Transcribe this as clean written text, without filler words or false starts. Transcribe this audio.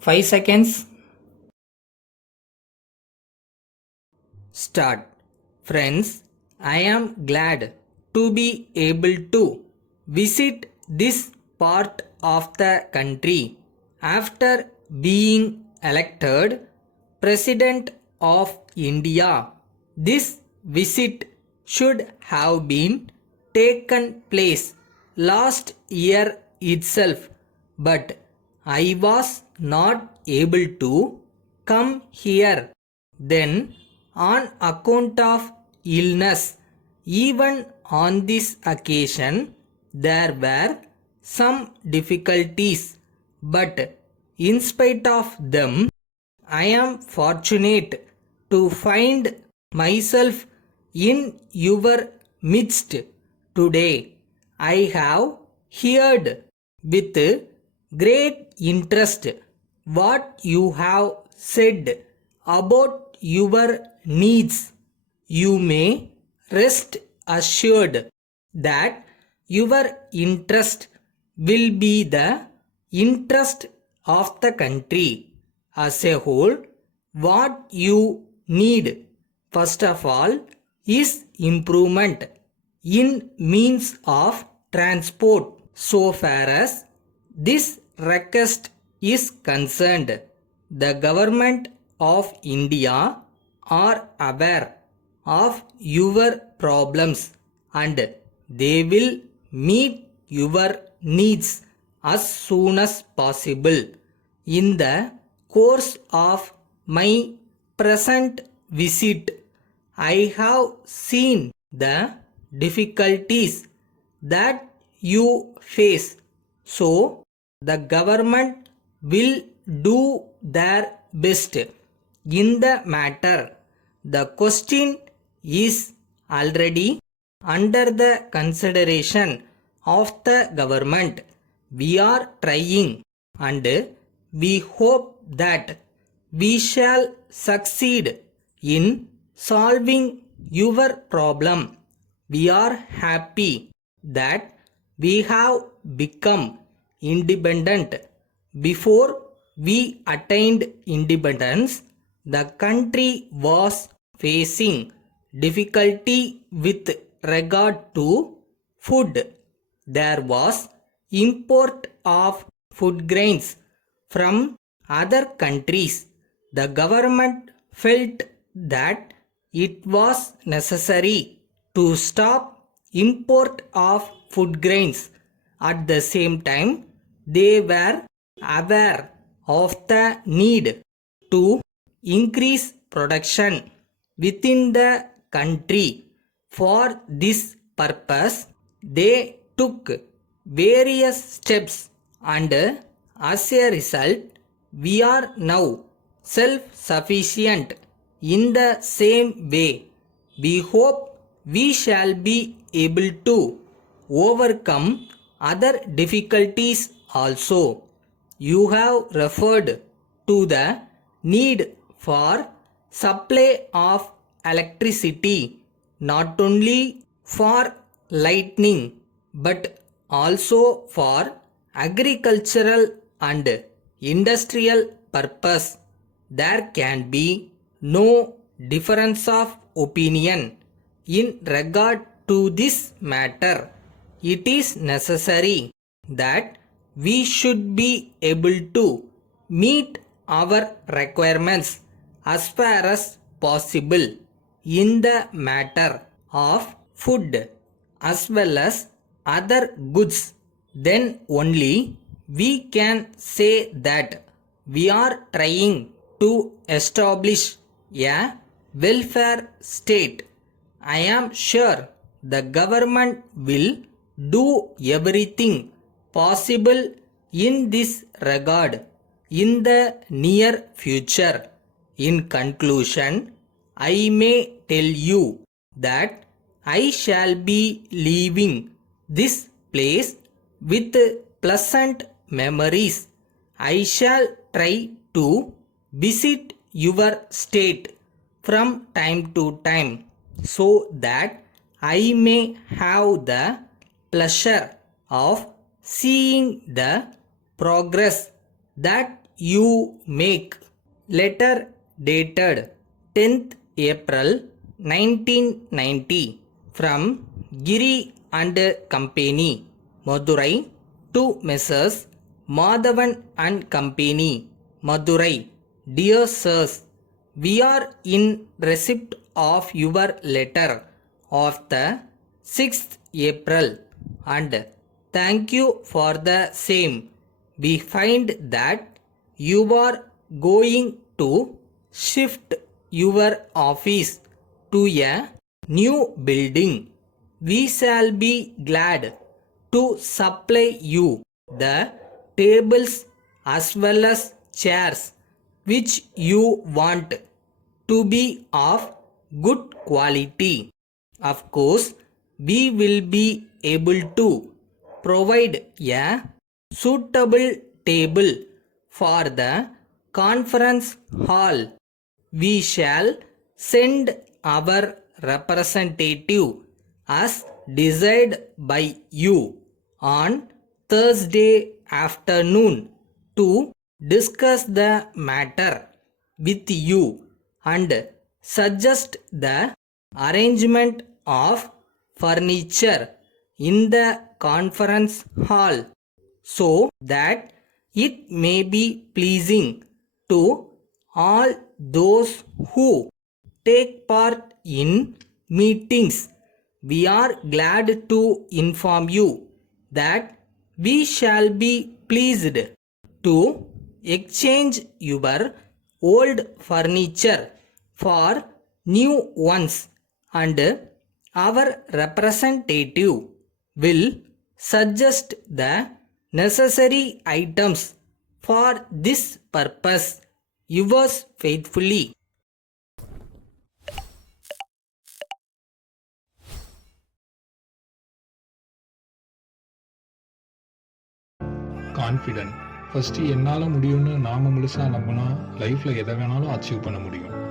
5 seconds. Start. Friends, I am glad to be able to visit this part of the country after being elected President of India. This visit should have been taken place last year itself, but I was not able to come here then on account of illness. Even on this occasion, there were some difficulties, but in spite of them, I am fortunate to find myself in your midst today. I have heard with great interest what you have said about your needs. You may rest assured that your interest will be the interest of the country as a whole. What you need, first of all, is improvement in means of transport. So far as this request is concerned, the government of India are aware of your problems and they will meet your needs as soon as possible. In the course of my present visit, I have seen the difficulties that you face. So, the government will do their best in the matter. The question is already under the consideration of the government. We are trying and we hope that we shall succeed in solving your problem. We are happy that we have become independent. Before we attained independence, the country was facing difficulty with regard to food. There was import of food grains from other countries. The government felt that it was necessary to stop import of food grains. At the same time, they were aware of the need to increase production within the country. For this purpose, they took various steps and as a result, we are now self-sufficient. In the same way, we hope we shall be able to overcome other difficulties also. You have referred to the need for supply of electricity not only for lighting but also for agricultural and industrial purpose. There can be no difference of opinion in regard to this matter. It is necessary that we should be able to meet our requirements as far as possible in the matter of food as well as other goods. Then only we can say that we are trying to establish a welfare state. I am sure the government will do everything possible in this regard in the near future. In conclusion, I may tell you that I shall be leaving this place with pleasant memories. I shall try to visit your state from time to time so that I may have the pleasure of seeing the progress that you make. Letter dated 10th April 1990 from Giri and Company, Madurai to Messrs. Madhavan and Company, Madurai. Dear Sirs, we are in receipt of your letter of the 6th April and thank you for the same. We find that you are going to shift your office to a new building. We shall be glad to supply you the tables as well as chairs which you want to be of good quality. Of course, we will be able to provide a suitable table for the conference hall. We shall send our representative as desired by you on Thursday afternoon to discuss the matter with you and suggest the arrangement of furniture in the conference hall so that it may be pleasing to all those who take part in meetings. We are glad to inform you that we shall be pleased to exchange your old furniture for new ones and our representative will suggest the necessary items for this purpose. Yours faithfully. Confident. First என்னால் முடியும்னு நாம் முழுசாக நம்பினா லைஃப்பில் எதை வேணாலும் achieve பண்ண முடியும்.